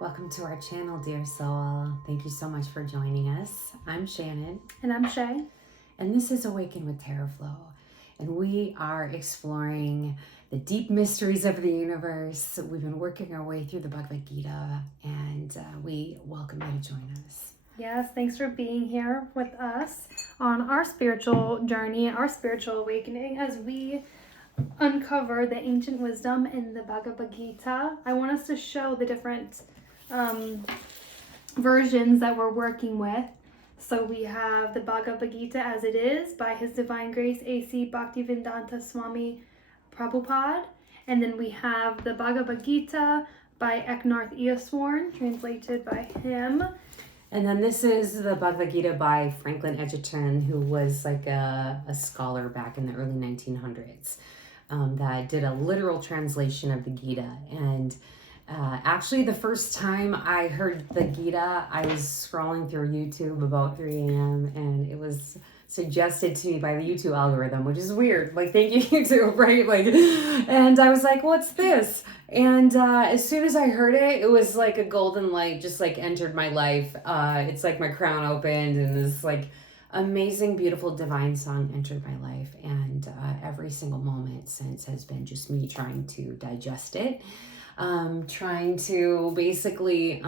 Welcome to our channel, dear soul. Thank you so much for joining us. I'm Shannon. And I'm Shay. And this is Awaken with Terra Flow. And we are exploring the deep mysteries of the universe. We've been working our way through the Bhagavad Gita, and we welcome you to join us. Yes, thanks for being here with us on our spiritual journey, our spiritual awakening as we uncover the ancient wisdom in the Bhagavad Gita. I want us to show the different versions that we're working with. So we have the Bhagavad Gita as it is by His Divine Grace A.C. Bhaktivedanta Swami Prabhupada. And then we have the Bhagavad Gita by Eknath Easwaran, translated by him. And then this is the Bhagavad Gita by Franklin Edgerton, who was like a scholar back in the early 1900s that did a literal translation of the Gita. And actually, the first time I heard the Gita, I was scrolling through YouTube about 3 a.m. and it was suggested to me by the YouTube algorithm, which is weird. Like, thank you, YouTube, right? Like, and I was like, what's this? And as soon as I heard it, it was like a golden light just like entered my life. It's like my crown opened and this like amazing, beautiful, divine song entered my life. And every single moment since has been just me trying to digest it. Trying to basically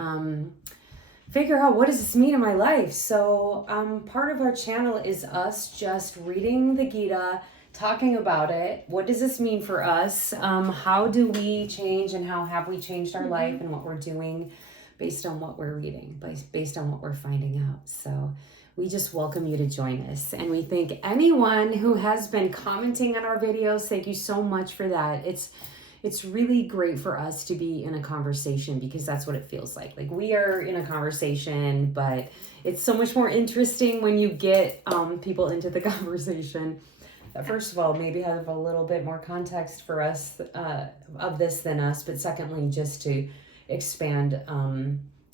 figure out what does this mean in my life. So part of our channel is us just reading the Gita, talking about it. What does this mean for us? How do we change and how have we changed our life and what we're doing based on what we're reading, based on what we're finding out. So we just welcome you to join us. And we thank anyone who has been commenting on our videos. Thank you so much for that. It's really great for us to be in a conversation because that's what it feels like. Like we are in a conversation, but it's so much more interesting when you get people into the conversation. First of all, maybe have a little bit more context for us of this than us, but secondly, just to expand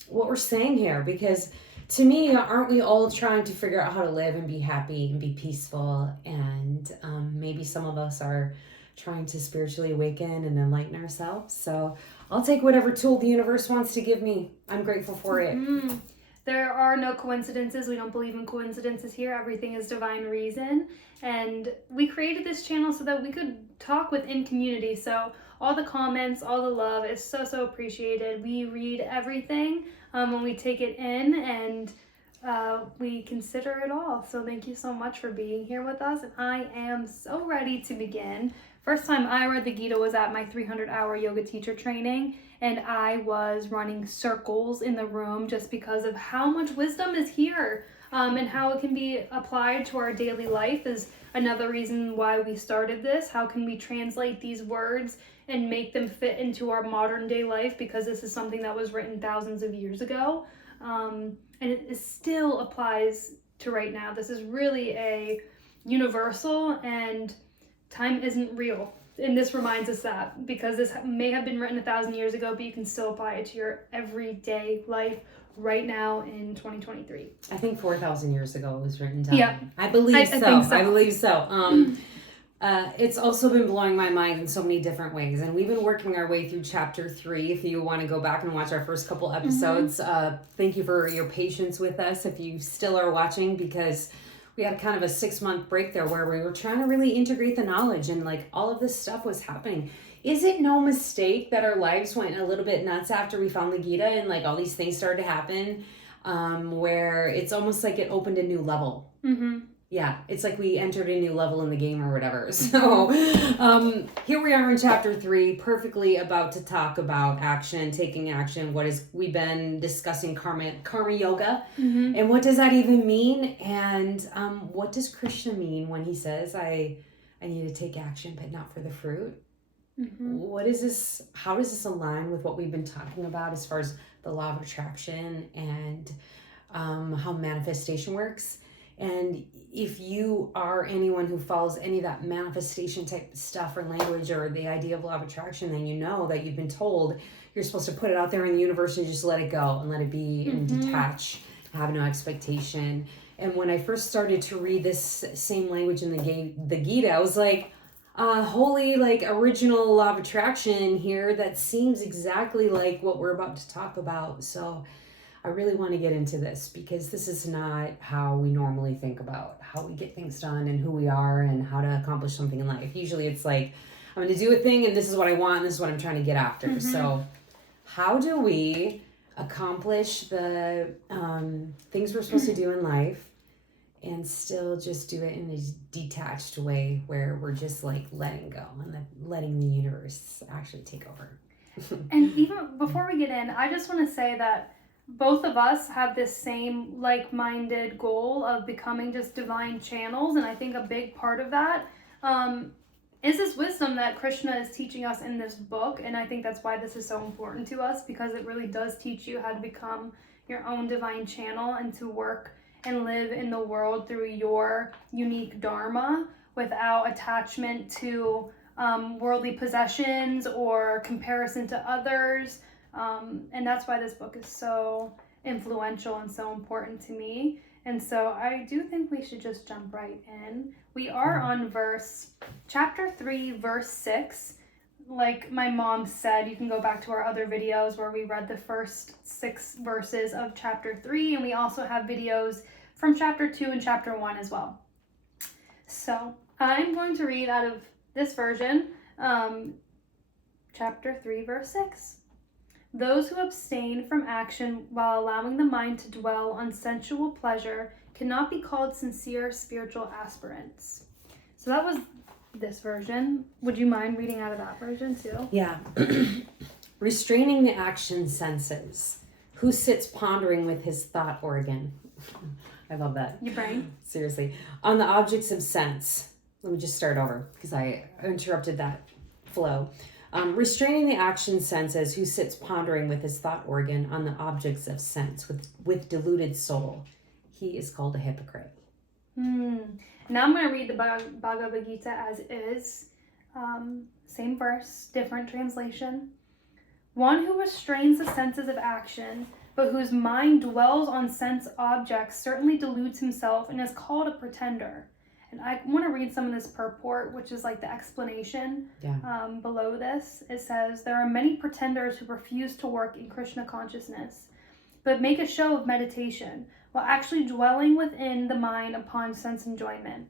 what we're saying here. Because to me, aren't we all trying to figure out how to live and be happy and be peaceful? And maybe some of us are trying to spiritually awaken and enlighten ourselves. So I'll take whatever tool the universe wants to give me. I'm grateful for it. Mm-hmm. There are no coincidences. We don't believe in coincidences here. Everything is divine reason. And we created this channel so that we could talk within community. So all the comments, all the love is so appreciated. We read everything when we take it in and we consider it all. So thank you so much for being here with us. And I am so ready to begin. First time I read the Gita was at my 300-hour yoga teacher training, and I was running circles in the room just because of how much wisdom is here, and how it can be applied to our daily life is another reason why we started this. How can we translate these words and make them fit into our modern day life, because this is something that was written thousands of years ago, and it still applies to right now. This is really a universal, and time isn't real. And this reminds us that, because this may have been written 1,000 years ago, but you can still apply it to your everyday life right now in 2023. I think 4,000 years ago it was written down. Yeah. I believe so. I think so. I believe so. It's also been blowing my mind in so many different ways. And we've been working our way through chapter 3. If you want to go back and watch our first couple episodes, thank you for your patience with us if you still are watching, because we had kind of a 6-month break there where we were trying to really integrate the knowledge and like all of this stuff was happening. Is it no mistake that our lives went a little bit nuts after we found the Gita and like all these things started to happen, where it's almost like it opened a new level? Mm-hmm. Yeah, it's like we entered a new level in the game or whatever. So here we are in chapter 3, perfectly about to talk about action, taking action. We've been discussing karma yoga, and what does that even mean? And what does Krishna mean when he says, I need to take action, but not for the fruit? What is this? How does this align with what we've been talking about as far as the law of attraction and how manifestation works? And if you are anyone who follows any of that manifestation type stuff or language or the idea of law of attraction, then you know that you've been told you're supposed to put it out there in the universe and just let it go and let it be and detach, have no expectation. And when I first started to read this same language in the Gita, I was like, holy, like, original law of attraction here that seems exactly like what we're about to talk about. So I really want to get into this because this is not how we normally think about how we get things done and who we are and how to accomplish something in life. Usually it's like, I'm going to do a thing and this is what I want and this is what I'm trying to get after. Mm-hmm. So how do we accomplish the things we're supposed to do in life and still just do it in a detached way where we're just like letting go and letting the universe actually take over? And even before we get in, I just want to say that both of us have this same like-minded goal of becoming just divine channels, and I think a big part of that is this wisdom that Krishna is teaching us in this book, and I think that's why this is so important to us, because it really does teach you how to become your own divine channel and to work and live in the world through your unique Dharma without attachment to worldly possessions or comparison to others. And that's why this book is so influential and so important to me. And so I do think we should just jump right in. We are on chapter 3, verse 6. Like my mom said, you can go back to our other videos where we read the first 6 verses of chapter 3, and we also have videos from chapter 2 and chapter 1 as well. So I'm going to read out of this version, chapter 3, verse 6. Those who abstain from action while allowing the mind to dwell on sensual pleasure cannot be called sincere spiritual aspirants. So that was this version. Would you mind reading out of that version too? Yeah. Restraining the action senses. Who sits pondering with his thought organ? I love that. Your brain. Seriously. On the objects of sense. Let me just start over because I interrupted that flow. Restraining the action senses, who sits pondering with his thought organ on the objects of sense with deluded soul. He is called a hypocrite. Now I'm going to read the Bhagavad Gita as is. Same verse, different translation. One who restrains the senses of action, but whose mind dwells on sense objects, certainly deludes himself and is called a pretender. And I want to read some of this purport, which is like the explanation below this. It says, there are many pretenders who refuse to work in Krishna consciousness, but make a show of meditation, while actually dwelling within the mind upon sense enjoyment.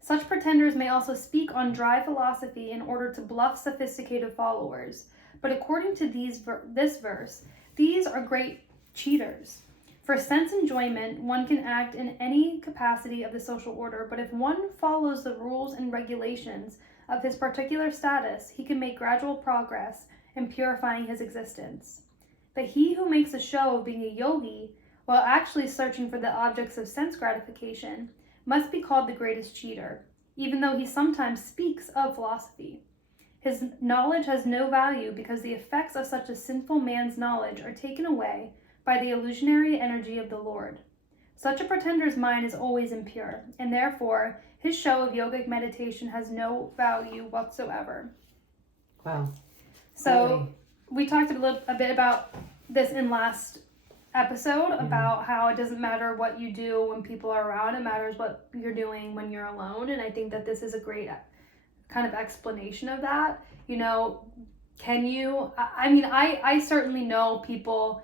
Such pretenders may also speak on dry philosophy in order to bluff sophisticated followers. But according to this verse, these are great cheaters. For sense enjoyment, one can act in any capacity of the social order, but if one follows the rules and regulations of his particular status, he can make gradual progress in purifying his existence. But he who makes a show of being a yogi, while actually searching for the objects of sense gratification, must be called the greatest cheater, even though he sometimes speaks of philosophy. His knowledge has no value because the effects of such a sinful man's knowledge are taken away by the illusionary energy of the Lord. Such a pretender's mind is always impure, and therefore his show of yogic meditation has no value whatsoever. Wow. So we talked a bit about this in last episode about how it doesn't matter what you do when people are around, it matters what you're doing when you're alone. And I think that this is a great kind of explanation of that. You know, I certainly know people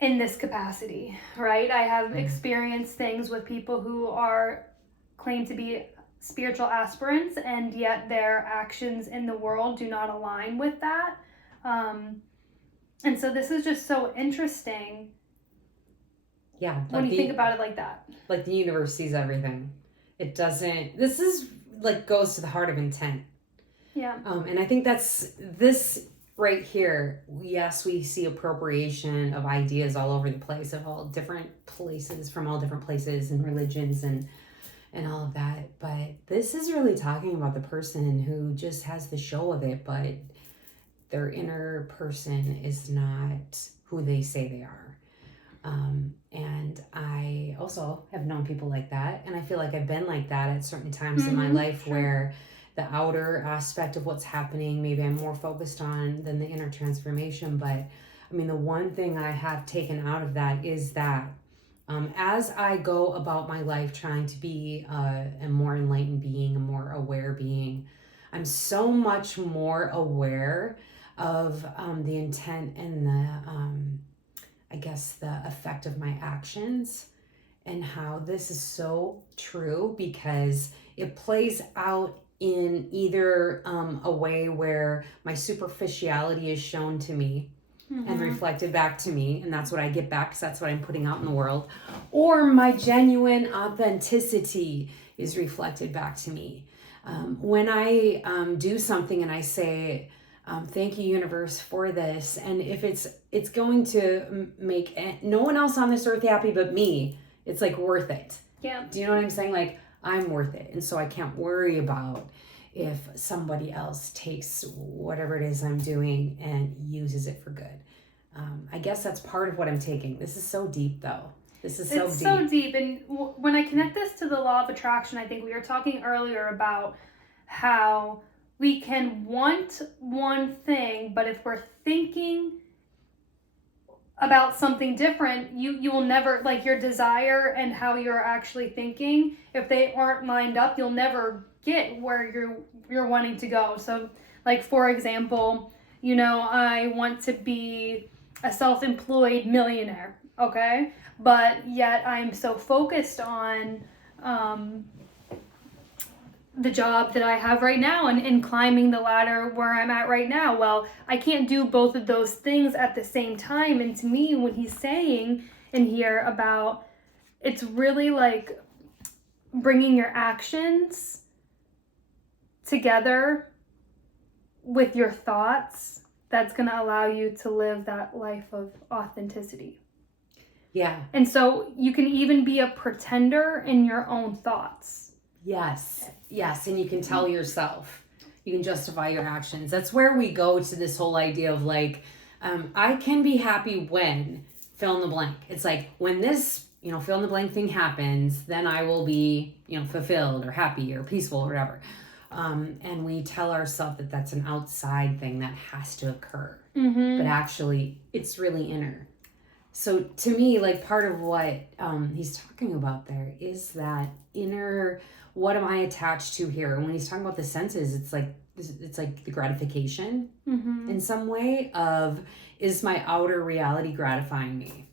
in this capacity, right? I have experienced things with people who are claimed to be spiritual aspirants, and yet their actions in the world do not align with that. And so this is just so interesting. Yeah. When you think about it like that. Like the universe sees everything. It doesn't, this is like goes to the heart of intent. Yeah. And I think that's this right here. Yes, we see appropriation of ideas all over the place, of all different places, from all different places and religions and all of that. But this is really talking about the person who just has the show of it, but their inner person is not who they say they are. And I also have known people like that. And I feel like I've been like that at certain times in my life where the outer aspect of what's happening, maybe I'm more focused on than the inner transformation. But I mean, the one thing I have taken out of that is that As I go about my life trying to be a more enlightened being, a more aware being, I'm so much more aware of the intent and I guess, the effect of my actions, and how this is so true because it plays out in either a way where my superficiality is shown to me and reflected back to me, and that's what I get back because that's what I'm putting out in the world, or my genuine authenticity is reflected back to me. When I do something and I say, thank you, universe, for this, and if it's going to make no one else on this earth happy but me, it's like worth it. Yeah. Do you know what I'm saying? Like, I'm worth it, and so I can't worry about if somebody else takes whatever it is I'm doing and uses it for good. I guess that's part of what I'm taking. This is so deep, though. This is so it's deep. so deep. And when I connect this to the law of attraction, I think we were talking earlier about how we can want one thing, but if we're thinking about something different, you will never, like, your desire and how you're actually thinking, if they aren't lined up, you'll never get where you're wanting to go. So, like, for example, I want to be a self-employed millionaire, okay? But yet I'm so focused on the job that I have right now and climbing the ladder where I'm at right now. Well, I can't do both of those things at the same time. And to me, when he's saying in here about, it's really like bringing your actions together with your thoughts, that's going to allow you to live that life of authenticity. Yeah. And so you can even be a pretender in your own thoughts. Yes. And you can tell yourself, you can justify your actions. That's where we go to this whole idea of like, I can be happy when fill in the blank. It's like when this, fill in the blank thing happens, then I will be, fulfilled or happy or peaceful or whatever. And we tell ourselves that that's an outside thing that has to occur. But actually, it's really inner. So to me, like, part of what he's talking about there is that inner, what am I attached to here? And when he's talking about the senses, it's like the gratification in some way of, is my outer reality gratifying me?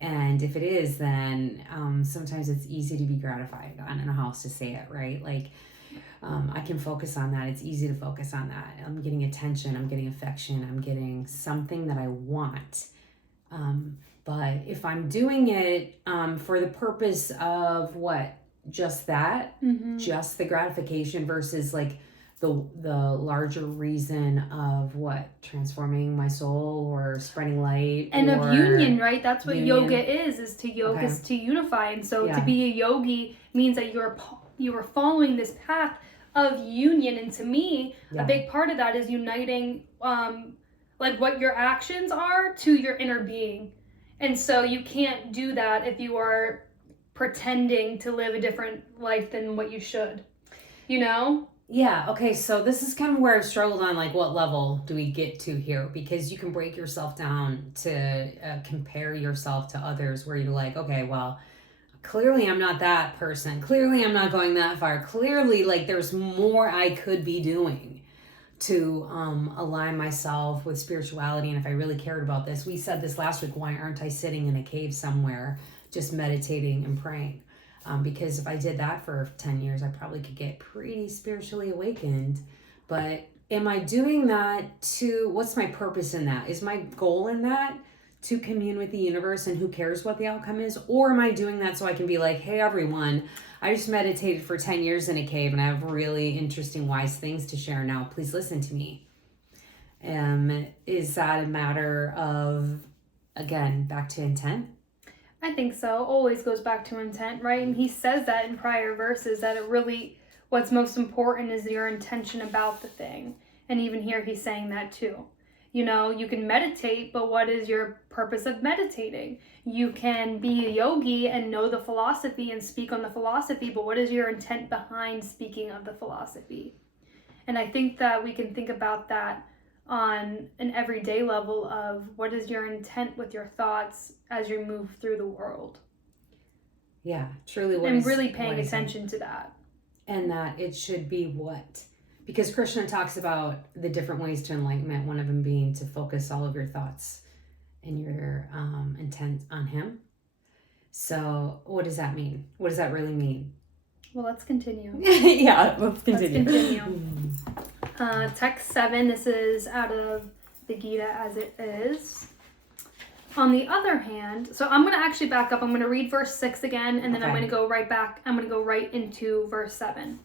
And if it is, then sometimes it's easy to be gratified. I don't know how else to say it, right? Like, I can focus on that. It's easy to focus on that. I'm getting attention. I'm getting affection. I'm getting something that I want. But if I'm doing it for the purpose of what? Just that? Just the gratification versus like the larger reason of what? Transforming my soul or spreading light. And or of union, right? That's what union. yoga is to yoga is to unify. And so to be a yogi means that you are following this path of union. And to me, a big part of that is uniting like what your actions are to your inner being. And so you can't do that if you are pretending to live a different life than what you should, Yeah, okay, so this is kind of where I've struggled on, like, what level do we get to here? Because you can break yourself down to compare yourself to others where you're like, okay, well, clearly I'm not that person. Clearly I'm not going that far. Clearly, like, there's more I could be doing to align myself with spirituality. And if I really cared about this, we said this last week, why aren't I sitting in a cave somewhere just meditating and praying? Because if I did that for 10 years, I probably could get pretty spiritually awakened. But am I doing that to, what's my purpose in that? Is my goal in that to commune with the universe and who cares what the outcome is? Or am I doing that so I can be like, hey, everyone, I just meditated for 10 years in a cave and I have really interesting, wise things to share now. Please listen to me. Is that a matter of, again, back to intent? I think so. Always goes back to intent, right? And he says that in prior verses, that it really, what's most important is your intention about the thing. And even here he's saying that too. You can meditate, but what is your purpose of meditating? You can be a yogi and know the philosophy and speak on the philosophy, but what is your intent behind speaking of the philosophy? And I think that we can think about that on an everyday level of what is your intent with your thoughts as you move through the world. Yeah, truly. And really paying attention to that. And that it should be what? Because Krishna talks about the different ways to enlightenment, one of them being to focus all of your thoughts and your intent on him. So what does that mean? What does that really mean? Well, let's continue. Yeah, let's continue. Text 7, this is out of the Gita as it is. On the other hand, so I'm going to actually back up. I'm going to read verse 6 again, and then I'm going to go right back. I'm going to go right into verse 7.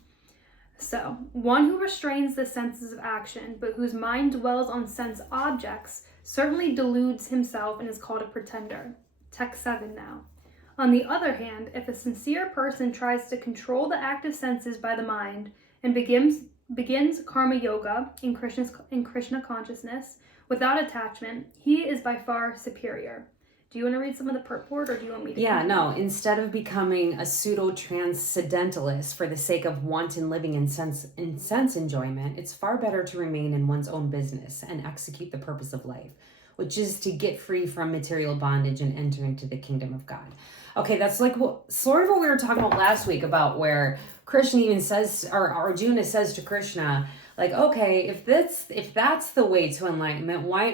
So, one who restrains the senses of action, but whose mind dwells on sense objects, certainly deludes himself and is called a pretender. Text 7 now. On the other hand, if a sincere person tries to control the active senses by the mind and begins karma yoga in Krishna consciousness without attachment, he is by far superior. Do you want to read some of the purport, or do you want me to? Yeah, no. Instead of becoming a pseudo-transcendentalist for the sake of wanton living in sense enjoyment, it's far better to remain in one's own business and execute the purpose of life, which is to get free from material bondage and enter into the kingdom of God. Okay, that's like sort of what we were talking about last week, about where Krishna even says, or Arjuna says to Krishna, like, okay, if that's the way to enlightenment, why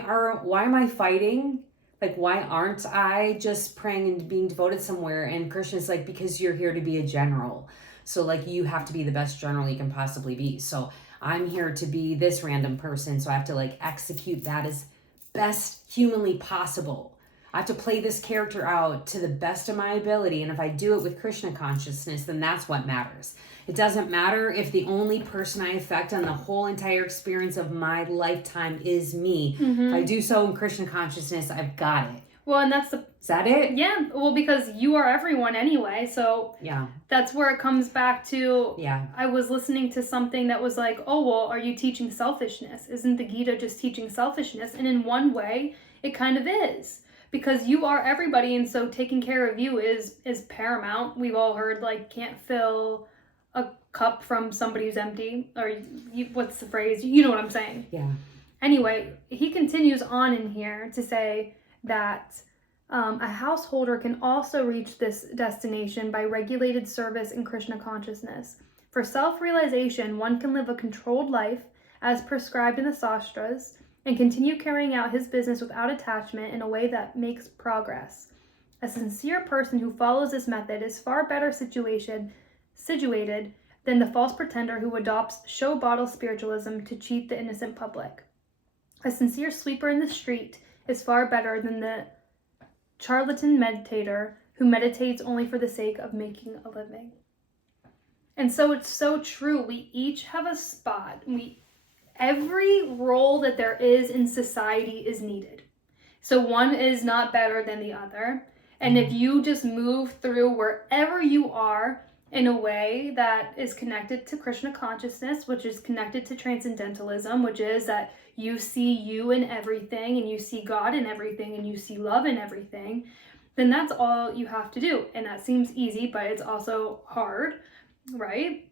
am I fighting? Like, why aren't I just praying and being devoted somewhere? And Krishna's like, because you're here to be a general. So, like, you have to be the best general you can possibly be. So I'm here to be this random person. So I have to, like, execute that as best humanly possible. I have to play this character out to the best of my ability. And if I do it with Krishna consciousness, then that's what matters. It doesn't matter if the only person I affect on the whole entire experience of my lifetime is me. If I do so in Krishna consciousness, I've got it. Well, and is that it? Yeah, well, because you are everyone anyway, so yeah, that's where it comes back to. Yeah. I was listening to something that was like, oh, well, are you teaching selfishness? Isn't the Gita just teaching selfishness? And in one way, it kind of is. Because you are everybody, and so taking care of you is paramount. We've all heard, like, can't fill a cup from somebody who's empty, or what's the phrase? You know what I'm saying. Yeah. Anyway, he continues on in here to say that a householder can also reach this destination by regulated service in Krishna consciousness. For self-realization, one can live a controlled life as prescribed in the Shastras and continue carrying out his business without attachment in a way that makes progress. A sincere person who follows this method is far better situated than the false pretender who adopts show bottle spiritualism to cheat the innocent public. A sincere sweeper in the street is far better than the charlatan meditator who meditates only for the sake of making a living. And so it's so true. We each have a spot. Every role that there is in society is needed. So one is not better than the other. And if you just move through wherever you are in a way that is connected to Krishna consciousness, which is connected to transcendentalism, which is that you see you in everything and you see God in everything and you see love in everything, then that's all you have to do. And that seems easy, but it's also hard, right?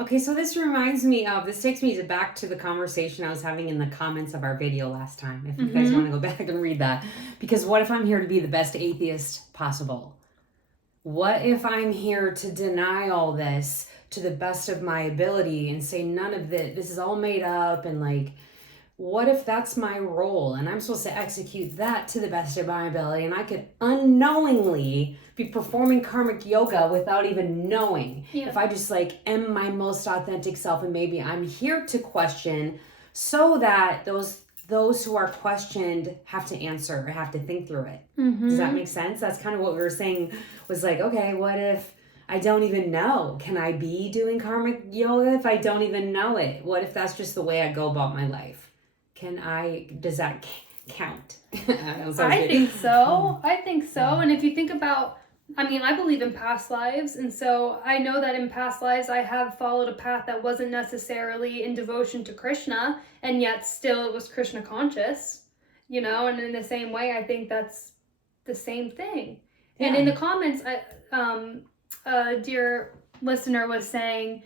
Okay, so this takes me back to the conversation I was having in the comments of our video last time, if you guys want to go back and read that. Because what if I'm here to be the best atheist possible? What if I'm here to deny all this to the best of my ability and say none of this is all made up, and like, what if that's my role and I'm supposed to execute that to the best of my ability, and I could unknowingly be performing karmic yoga without even knowing? If I just like am my most authentic self, and maybe I'm here to question so that those who are questioned have to answer or have to think through it. Does that make sense? That's kind of what we were saying, was like, okay, what if I don't even know? Can I be doing karmic yoga if I don't even know it? What if that's just the way I go about my life? Does that count? I think so. And if you think about, I believe in past lives. And so I know that in past lives, I have followed a path that wasn't necessarily in devotion to Krishna, and yet still it was Krishna conscious, and in the same way, I think that's the same thing. Yeah. And in the comments, a dear listener was saying,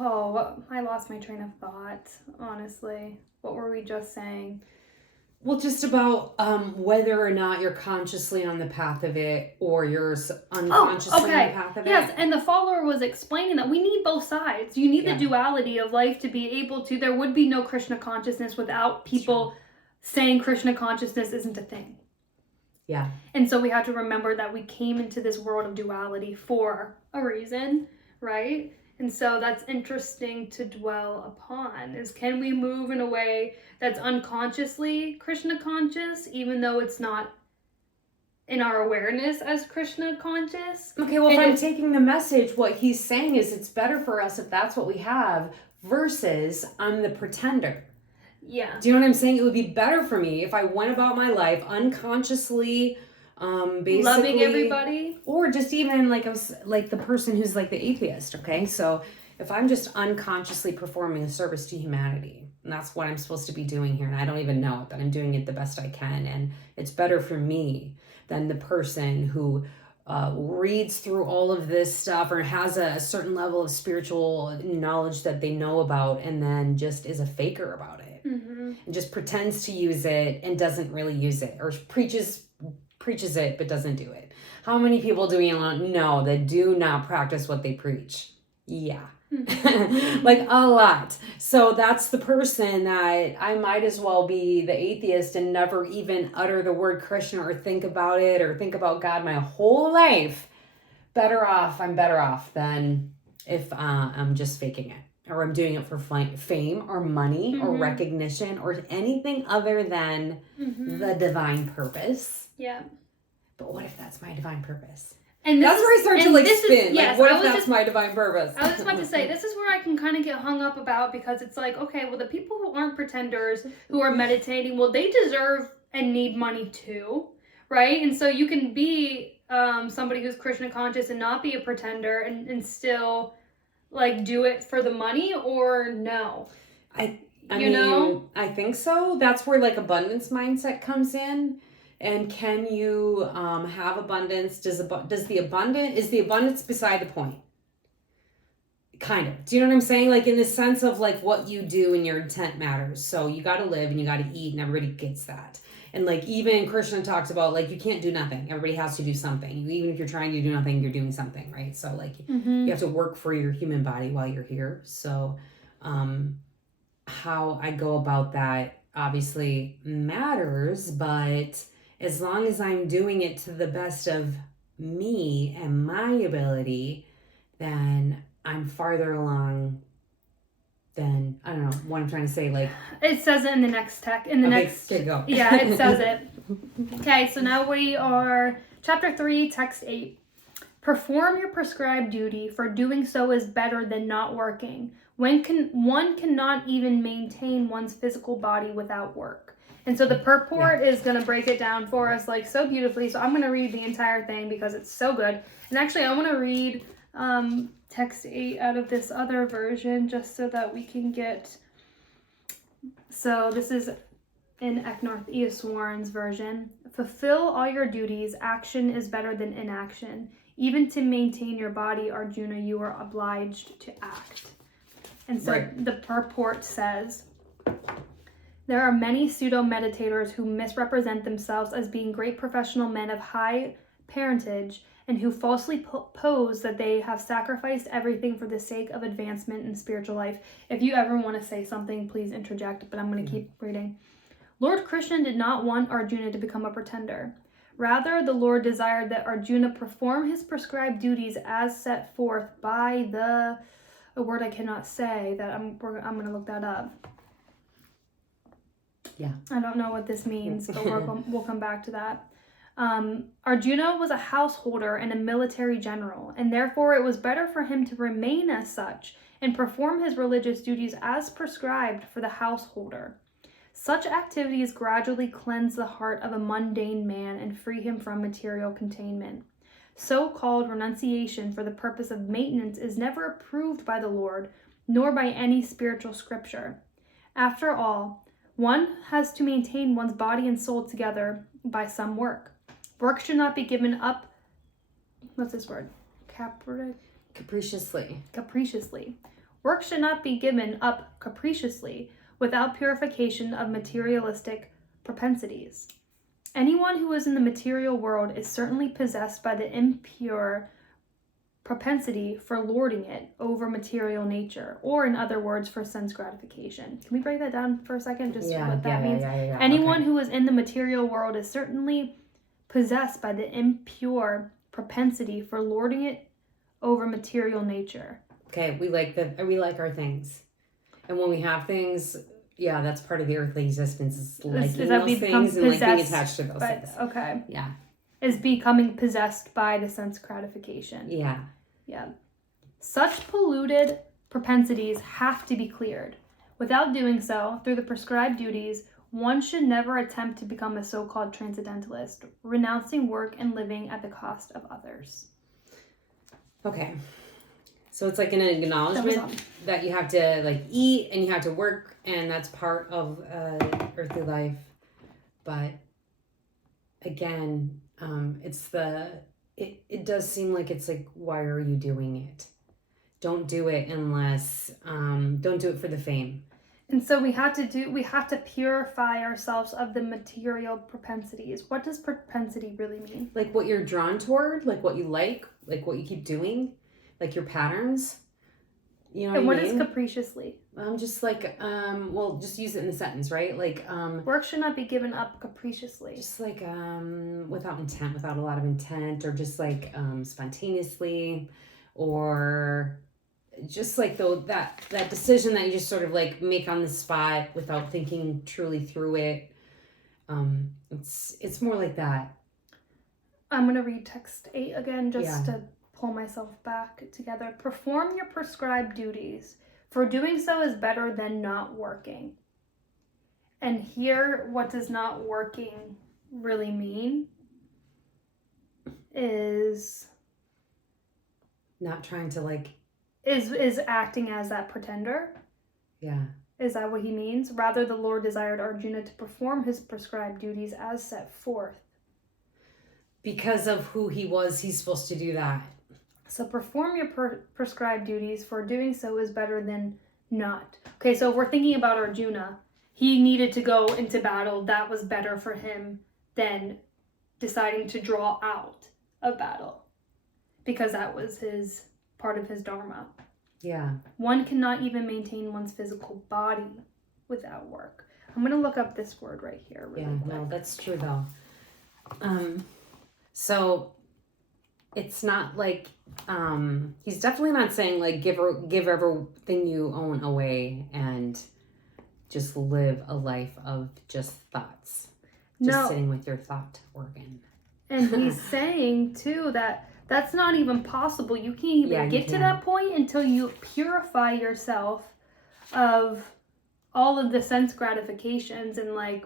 oh, I lost my train of thought, honestly. What were we just saying? Well, just about whether or not you're consciously on the path of it or you're unconsciously on the path of it. Yes, and the follower was explaining that we need both sides. You need the duality of life to be able to, there would be no Krishna consciousness without people saying Krishna consciousness isn't a thing. Yeah. And so we have to remember that we came into this world of duality for a reason, right? And so that's interesting to dwell upon, is can we move in a way that's unconsciously Krishna conscious, even though it's not in our awareness as Krishna conscious? Okay, well, if I'm taking the message, what he's saying is it's better for us if that's what we have versus I'm the pretender. Yeah. Do you know what I'm saying? It would be better for me if I went about my life unconsciously, basically loving everybody, or just even like I was like the person who's like the atheist. Okay, so if I'm just unconsciously performing a service to humanity, and that's what I'm supposed to be doing here, and I don't even know it, but I'm doing it the best I can, and it's better for me than the person who reads through all of this stuff or has a certain level of spiritual knowledge that they know about and then just is a faker about it. And just pretends to use it and doesn't really use it, or preaches it but doesn't do it. How many people do we know that do not practice what they preach? Yeah. Like a lot. So that's the person that I might as well be the atheist and never even utter the word Krishna or think about it or think about God my whole life. I'm better off than if I'm just faking it. Or I'm doing it for fame or money or recognition or anything other than the divine purpose. Yeah. But what if that's my divine purpose? And that's where I start to spin. Yes, what if that's my divine purpose? I was just about to say, this is where I can kind of get hung up about, because it's like, okay, well, the people who aren't pretenders, who are meditating, well, they deserve and need money too, right? And so you can be somebody who's Krishna conscious and not be a pretender and still like do it for the money, or no? I mean, I think so. That's where like abundance mindset comes in. And can you have abundance? Is the abundance beside the point? Kind of. Do you know what I'm saying? Like in the sense of like what you do and your intent matters. So you got to live and you got to eat, and everybody gets that. And like even Krishna talks about like you can't do nothing. Everybody has to do something. Even if you're trying to do nothing, you're doing something, right? So like you have to work for your human body while you're here. So how I go about that obviously matters, but as long as I'm doing it to the best of me and my ability, then I'm farther along than, I don't know what I'm trying to say. Like it says it in the next go. Yeah, it says it. Okay, so now we are chapter 3, text 8. Perform your prescribed duty, for doing so is better than not working. One cannot even maintain one's physical body without work. And so the purport is going to break it down for us like so beautifully. So I'm going to read the entire thing because it's so good. And actually I want to read text 8 out of this other version just so that we can get... So this is in Eknorth Eoswaran's version. Fulfill all your duties. Action is better than inaction. Even to maintain your body, Arjuna, you are obliged to act. And so the purport says... There are many pseudo-meditators who misrepresent themselves as being great professional men of high parentage and who falsely pose that they have sacrificed everything for the sake of advancement in spiritual life. If you ever want to say something, please interject, but I'm going to keep reading. Lord Krishna did not want Arjuna to become a pretender. Rather, the Lord desired that Arjuna perform his prescribed duties as set forth by a word I cannot say, that I'm going to look that up. Yeah. I don't know what this means, but we'll come back to that. Arjuna was a householder and a military general, and therefore it was better for him to remain as such and perform his religious duties as prescribed for the householder. Such activities gradually cleanse the heart of a mundane man and free him from material containment. So-called renunciation for the purpose of maintenance is never approved by the Lord, nor by any spiritual scripture. After all, one has to maintain one's body and soul together by some work. Work should not be given up. What's this word? Capriciously. Work should not be given up capriciously without purification of materialistic propensities. Anyone who is in the material world is certainly possessed by the impure propensity for lording it over material nature, or in other words, for sense gratification. Can we break that down for a second? Just what that means? Anyone who is in the material world is certainly possessed by the impure propensity for lording it over material nature. Okay, we like our things. And when we have things, that's part of the earthly existence, is liking those things and like being attached to those things. Okay. Yeah. Is becoming possessed by the sense gratification. Yeah. Yeah. Such polluted propensities have to be cleared. Without doing so, through the prescribed duties, one should never attempt to become a so-called transcendentalist, renouncing work and living at the cost of others. Okay. So it's like an acknowledgement that you have to like eat and you have to work, and that's part of earthly life. But again, it does seem like it's like, why are you doing it? Don't do it unless don't do it for the fame. And so we have to purify ourselves of the material propensities. What does propensity really mean? Like what you're drawn toward, like what you like what you keep doing, like your patterns. You know what I mean? What is capriciously? Just like just use it in a sentence, right? Like work should not be given up capriciously. Just like without intent, without a lot of intent, or just like spontaneously, or just like that decision that you just sort of like make on the spot without thinking truly through it. It's more like that. I'm gonna read text 8 again just to pull myself back together. Perform your prescribed duties, for doing so is better than not working. And here, what does not working really mean is not trying to like is acting as that pretender. Yeah. Is that what he means? Rather, the Lord desired Arjuna to perform his prescribed duties as set forth. Because of who he was, he's supposed to do that. So perform your prescribed duties, for doing so is better than not. Okay, so if we're thinking about Arjuna, he needed to go into battle. That was better for him than deciding to draw out of battle, because that was his part of his Dharma. Yeah. One cannot even maintain one's physical body without work. I'm going to look up this word right here. Really quick. No, that's true though. So it's not like he's definitely not saying like give everything you own away and just live a life of just thoughts. Just sitting with your thought organ. And he's saying too that that's not even possible. You can't even get to that point until you purify yourself of all of the sense gratifications, and like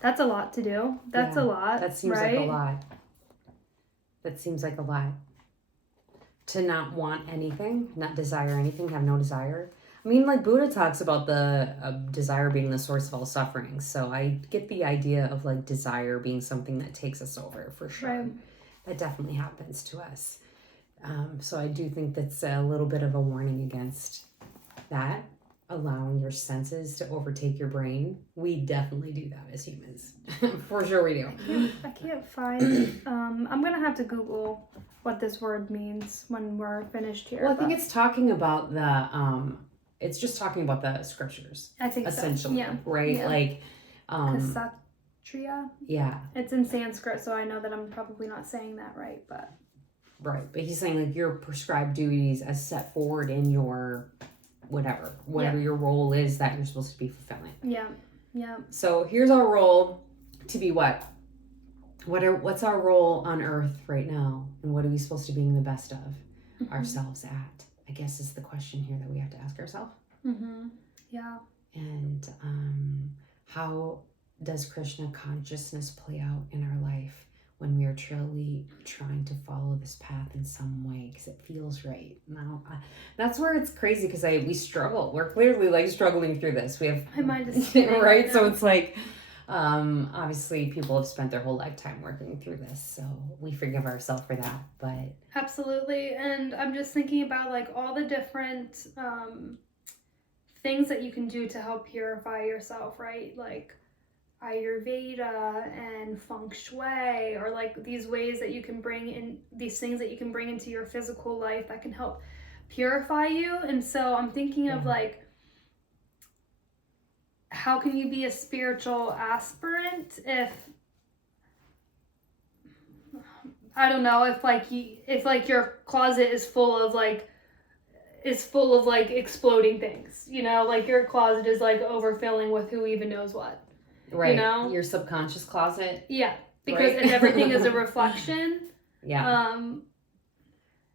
that's a lot to do. That's a lot. That seems like a lot. That seems like a lot. To not want anything, not desire anything, have no desire. I mean, like Buddha talks about the desire being the source of all suffering. So I get the idea of like desire being something that takes us over for sure. Right. That definitely happens to us. So I do think that's a little bit of a warning against that, allowing your senses to overtake your brain. We definitely do that as humans. For sure we do. I can't find I'm going to have to Google what this word means when we're finished here. Well, I think it's talking about it's just talking about the scriptures. I think essentially, so. Yeah. Right? Yeah. Like Kshatriya. Yeah. It's in Sanskrit, so I know that I'm probably not saying that right, but right. But he's saying like your prescribed duties as set forward in your whatever your role is that you're supposed to be fulfilling. Yeah. Yeah. So here's our role to be what's our role on earth right now, and what are we supposed to be the best of ourselves at? I guess is the question here that we have to ask ourselves. Mm-hmm. Yeah. And how does Krishna consciousness play out in our life when we are truly trying to follow this path in some way because it feels right? Now, that's where it's crazy because we struggle. We're clearly like struggling through this. We have my mind is right. So it's like obviously people have spent their whole lifetime working through this, so we forgive ourselves for that. But absolutely. And I'm just thinking about like all the different things that you can do to help purify yourself, right? Like Ayurveda and feng shui, or like these ways that you can bring in, these things that you can bring into your physical life that can help purify you. And so I'm thinking of like, how can you be a spiritual aspirant if, I don't know, if like your closet is full of like exploding things, you know, like your closet is like overfilling with who even knows what. Right. You know? Your subconscious closet. Yeah. Because right? and everything is a reflection. Yeah.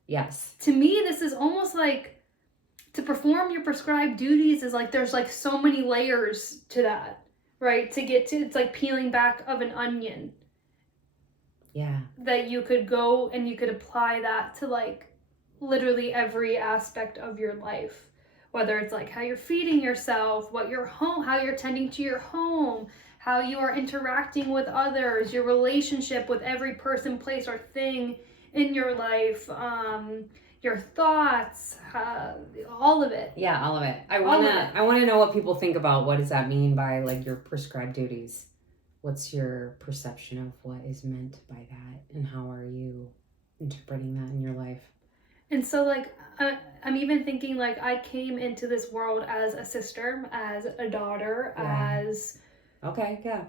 Yes. To me, this is almost like, to perform your prescribed duties is like, there's like so many layers to that, right? To get to, it's like peeling back of an onion. Yeah. That you could go and you could apply that to like literally every aspect of your life. Whether it's like how you're feeding yourself, what your home, how you're tending to your home, how you are interacting with others, your relationship with every person, place, or thing in your life, your thoughts, all of it. Yeah, all of it. I wanna know what people think about what does that mean by like your prescribed duties. What's your perception of what is meant by that, and how are you interpreting that in your life? And so like I'm even thinking like I came into this world as a sister, as a daughter, as okay, yeah.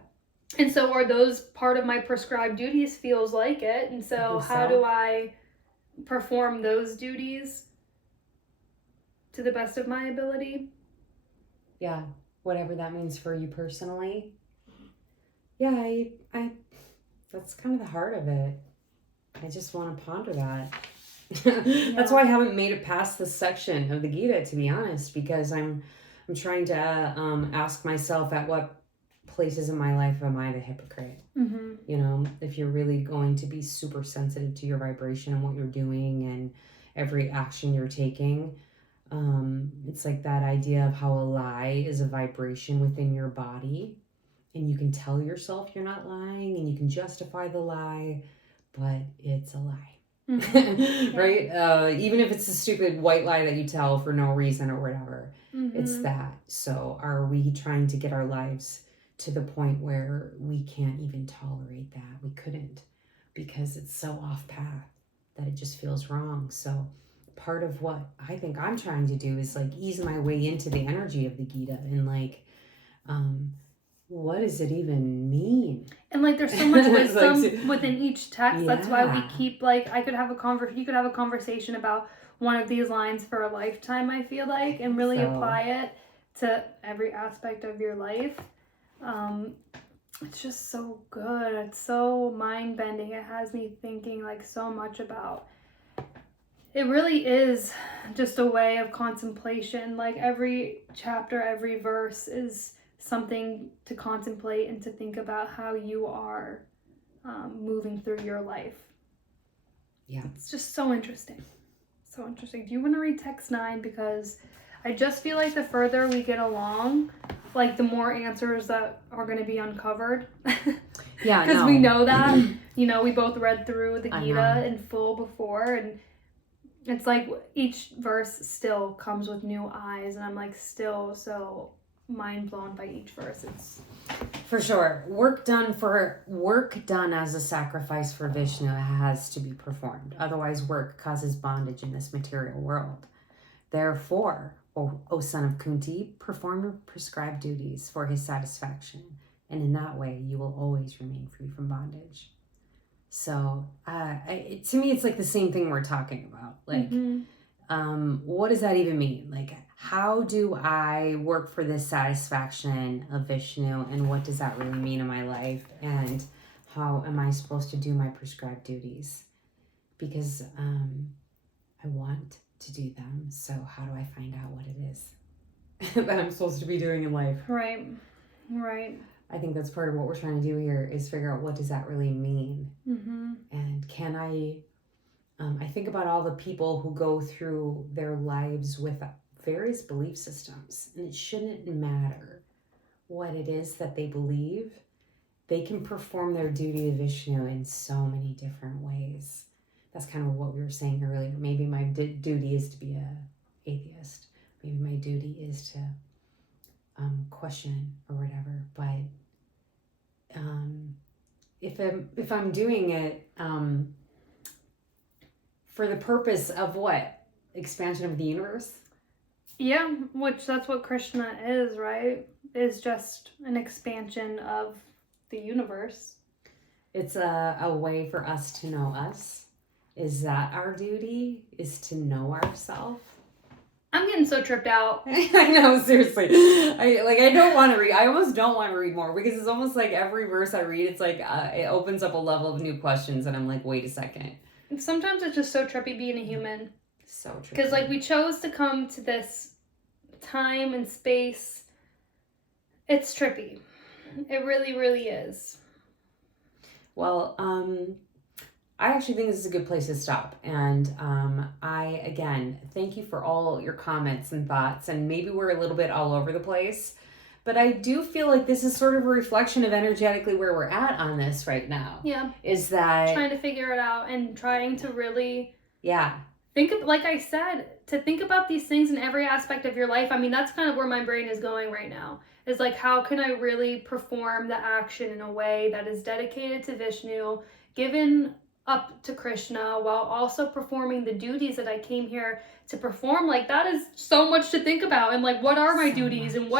And so are those part of my prescribed duties? Feels like it. And so how do I perform those duties to the best of my ability? Yeah, whatever that means for you personally. Yeah, I that's kind of the heart of it. I just want to ponder that. That's why I haven't made it past this section of the Gita, to be honest, because I'm trying to ask myself, at what places in my life am I the hypocrite? Mm-hmm. You know, if you're really going to be super sensitive to your vibration and what you're doing and every action you're taking, it's like that idea of how a lie is a vibration within your body, and you can tell yourself you're not lying and you can justify the lie, but it's a lie. Mm-hmm. Right? Even if it's a stupid white lie that you tell for no reason or whatever, it's that. So are we trying to get our lives to the point where we can't even tolerate that? We couldn't, because it's so off path that it just feels wrong. So part of what I think I'm trying to do is like ease my way into the energy of the Gita and like, what does it even mean? And like there's so much wisdom within each text. That's why we keep like, you could have a conversation about one of these lines for a lifetime, I feel like, and really apply it to every aspect of your life. It's just so good. It's so mind bending. It has me thinking like so much about, it really is just a way of contemplation. Like every chapter, every verse is something to contemplate and to think about how you are moving through your life. Yeah. It's just so interesting. So interesting. Do you want to read text 9? Because I just feel like the further we get along, like the more answers that are going to be uncovered. Yeah, because we know that, you know, we both read through the Gita in full before, and it's like each verse still comes with new eyes, and I'm like still so mind blown by each verse. It's for sure work done as a sacrifice for Vishnu has to be performed. Otherwise, work causes bondage in this material world. Therefore, O son of Kunti, perform your prescribed duties for his satisfaction, and in that way you will always remain free from bondage. So to me, it's like the same thing we're talking about. Like, what does that even mean? Like, how do I work for this satisfaction of Vishnu, and what does that really mean in my life? And how am I supposed to do my prescribed duties? Because I want to do them. So how do I find out what it is that I'm supposed to be doing in life? Right. I think that's part of what we're trying to do here, is figure out what does that really mean. And can I think about all the people who go through their lives with various belief systems, and it shouldn't matter what it is that they believe. They can perform their duty to Vishnu in so many different ways. That's kind of what we were saying earlier. Maybe my duty is to be an atheist. Maybe my duty is to question or whatever. But if I'm doing it for the purpose of what? Expansion of the universe? Yeah, which that's what Krishna is, right? Is just an expansion of the universe. It's a way for us to know us. Is that our duty? Is to know ourselves? I'm getting so tripped out. I know, seriously. I don't want to read. I almost don't want to read more because it's almost like every verse I read, it's like it opens up a level of new questions, and I'm like, wait a second. Sometimes it's just so trippy being a human. So trippy. Because like we chose to come to this time and space. It's trippy. It really, really is. Well, I actually think this is a good place to stop. And I, again, thank you for all your comments and thoughts. And maybe we're a little bit all over the place. But I do feel like this is sort of a reflection of energetically where we're at on this right now. Yeah. Is that... trying to figure it out and trying to really... Yeah. Think of, like I said, to think about these things in every aspect of your life. I mean, that's kind of where my brain is going right now. Is like, how can I really perform the action in a way that is dedicated to Vishnu, given up to Krishna, while also performing the duties that I came here to perform? Like, that is so much to think about. And like, what are my duties and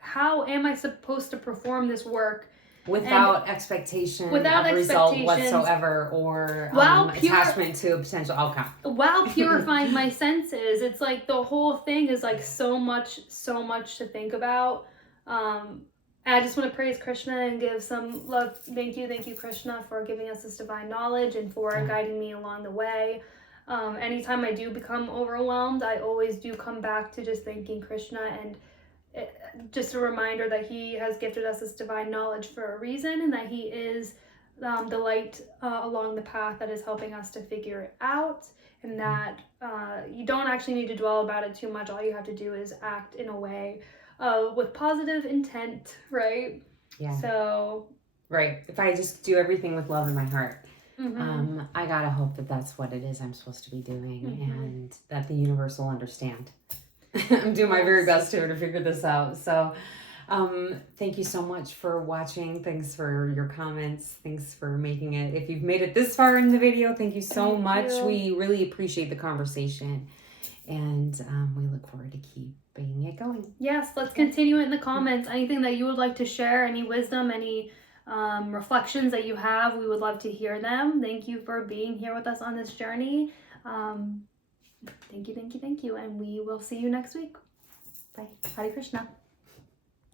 how am I supposed to perform this work? Without expectation of result whatsoever, or attachment to a potential outcome. While purifying my senses, it's like the whole thing is like so much to think about. I just want to praise Krishna and give some love. Thank you, Krishna, for giving us this divine knowledge and for guiding me along the way. Anytime I do become overwhelmed, I always do come back to just thanking Krishna, and just a reminder that he has gifted us this divine knowledge for a reason, and that he is the light along the path that is helping us to figure it out, and that you don't actually need to dwell about it too much. All you have to do is act in a way with positive intent, right? Yeah. So... Right. If I just do everything with love in my heart, I gotta hope that that's what it is I'm supposed to be doing, and that the universe will understand. I'm doing my very best here to figure this out. So thank you so much for watching. Thanks for your comments. Thanks for making it. If you've made it this far in the video, thank you so much. We really appreciate the conversation, and we look forward to keeping it going. Yes, let's continue it in the comments. Anything that you would like to share, any wisdom, any reflections that you have, we would love to hear them. Thank you for being here with us on this journey. Thank you, and we will see you next week. Bye. Hare Krishna.